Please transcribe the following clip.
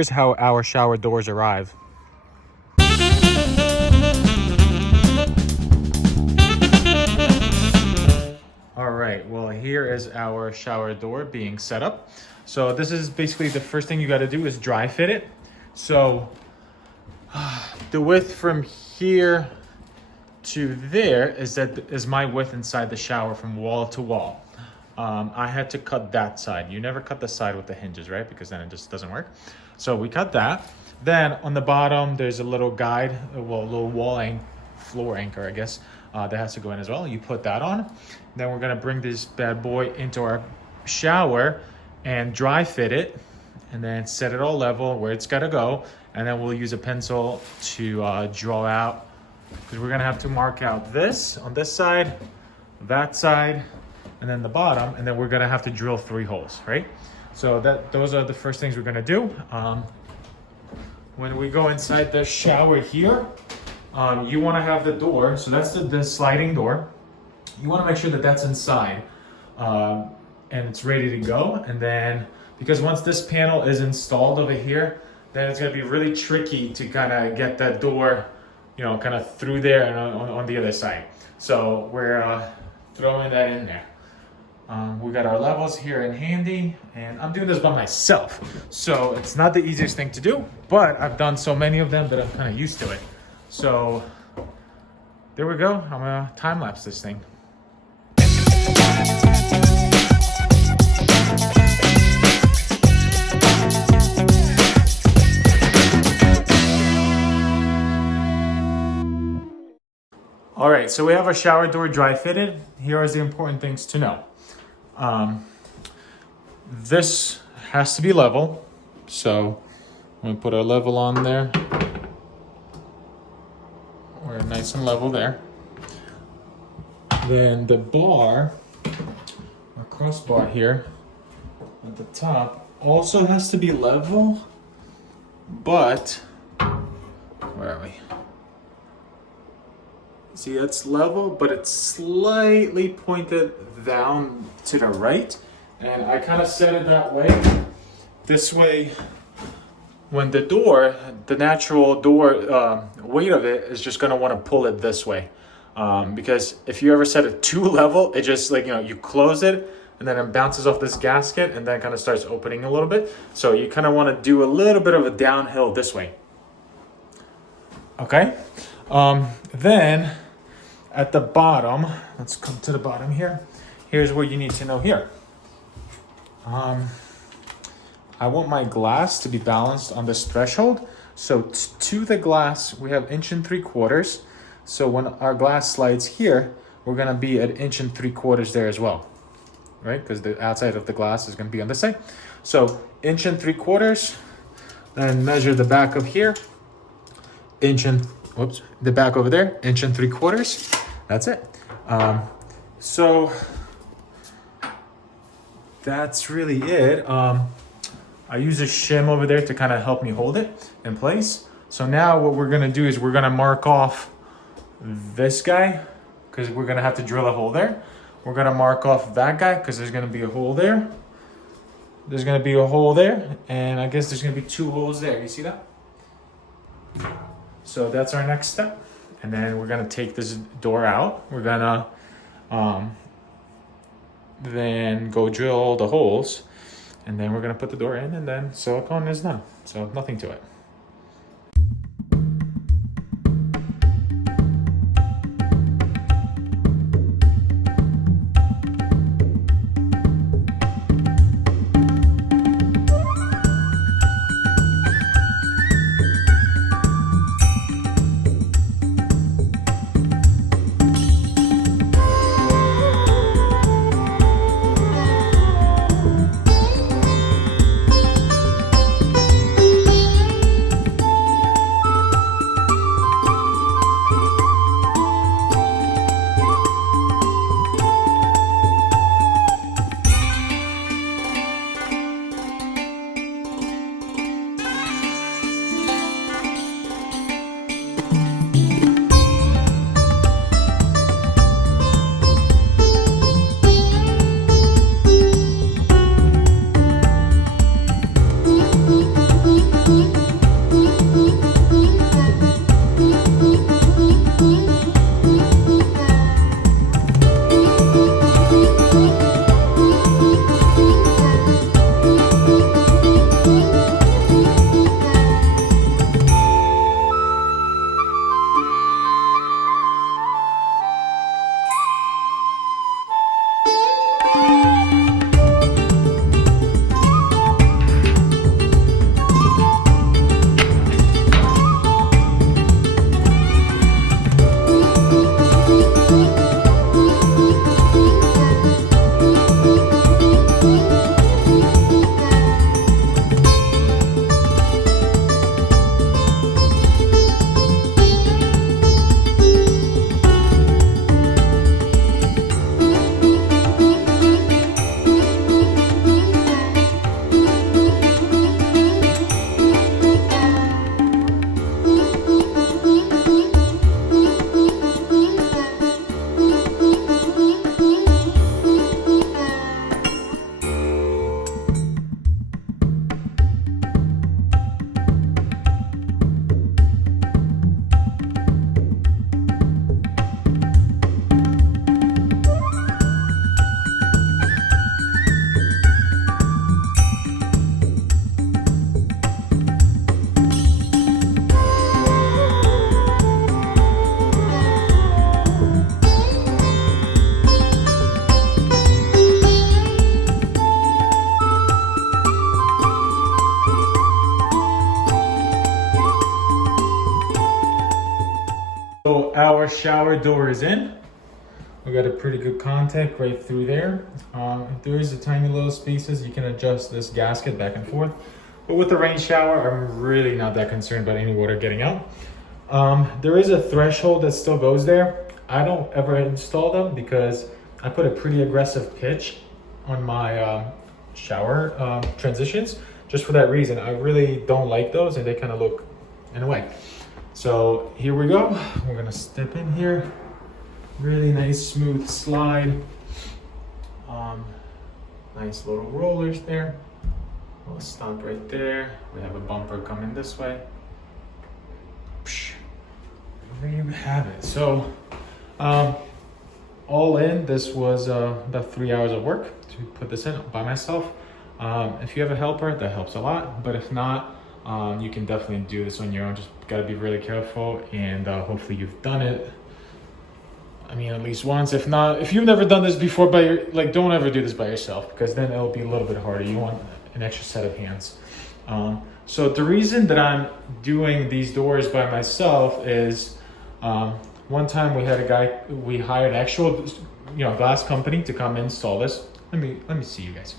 here's how our shower doors arrive. All right, well, here is our shower door being set up. So this is basically the first thing you got to do is dry fit it. So the width from here to there is my width inside the shower from wall to wall. I had to cut that side. You never cut the side with the hinges, right? Because then it just doesn't work. So we cut that. Then on the bottom, there's a little guide, well, a little floor anchor, I guess, that has to go in as well. You put that on. Then we're gonna bring this bad boy into our shower and dry fit it, and then set it all level where it's gotta go. And then we'll use a pencil to draw out, because we're gonna have to mark out this on this side, that side, and then the bottom, and then we're gonna have to drill 3 holes, right? So those are the first things we're gonna do. When we go inside the shower here, you wanna have the door, so that's the sliding door. You wanna make sure that that's inside and it's ready to go. And then, because once this panel is installed over here, then it's gonna be really tricky to kind of get that door, you know, kind of through there and on the other side. So we're throwing that in there. We got our levels here in handy, and I'm doing this by myself. So it's not the easiest thing to do, but I've done so many of them that I'm kind of used to it. So there we go. I'm gonna time lapse this thing. All right, so we have our shower door dry fitted. Here are the important things to know. This has to be level. So we put our level on there. We're nice and level there. Then the bar, our crossbar here at the top, also has to be level, but where are we? See, it's level, but it's slightly pointed down to the right. And I kind of set it that way. This way, when the door, the natural door weight of it is just gonna wanna pull it this way. Because if you ever set it too level, it just like, you know, you close it and then it bounces off this gasket and then kind of starts opening a little bit. So you kind of wanna do a little bit of a downhill this way. Okay, then at the bottom, let's come to the bottom here. Here's what you need to know here. I want my glass to be balanced on this threshold. So to the glass, we have 1 3/4 inches. So when our glass slides here, we're gonna be at 1 3/4 inches there as well, right? Because the outside of the glass is gonna be on this side. So 1 3/4 inches, then measure the back of here, the back over there, 1 3/4 inches. That's it. So that's really it. I use a shim over there to kind of help me hold it in place. So now what we're gonna do is we're gonna mark off this guy, because we're gonna have to drill a hole there. We're gonna mark off that guy because there's gonna be a hole there. There's gonna be a hole there, and I guess there's gonna be 2 holes there. You see that? So that's our next step. And then we're gonna take this door out. We're gonna then go drill all the holes, and then we're gonna put the door in, and then silicone is done. So nothing to it. our shower door is in. We got a pretty good contact right through there. If there is a tiny little spaces, you can adjust this gasket back and forth. But with the rain shower, I'm really not that concerned about any water getting out. There is a threshold that still goes there. I don't ever install them because I put a pretty aggressive pitch on my shower transitions. Just for that reason, I really don't like those and they kind of look in a way. So here we go. We're gonna step in here. Really nice smooth slide. Nice little rollers there. We'll stop right there. We have a bumper coming this way. There you have it. So all in, this was about 3 hours of work to put this in by myself. If you have a helper, that helps a lot. But if not, you can definitely do this on your own. Just gotta be really careful, and hopefully you've done it. I mean, at least once. If not, if you've never done this before, don't ever do this by yourself, because then it'll be a little bit harder. You want an extra set of hands. So the reason that I'm doing these doors by myself is, one time we hired actual, glass company to come install this. Let me see you guys.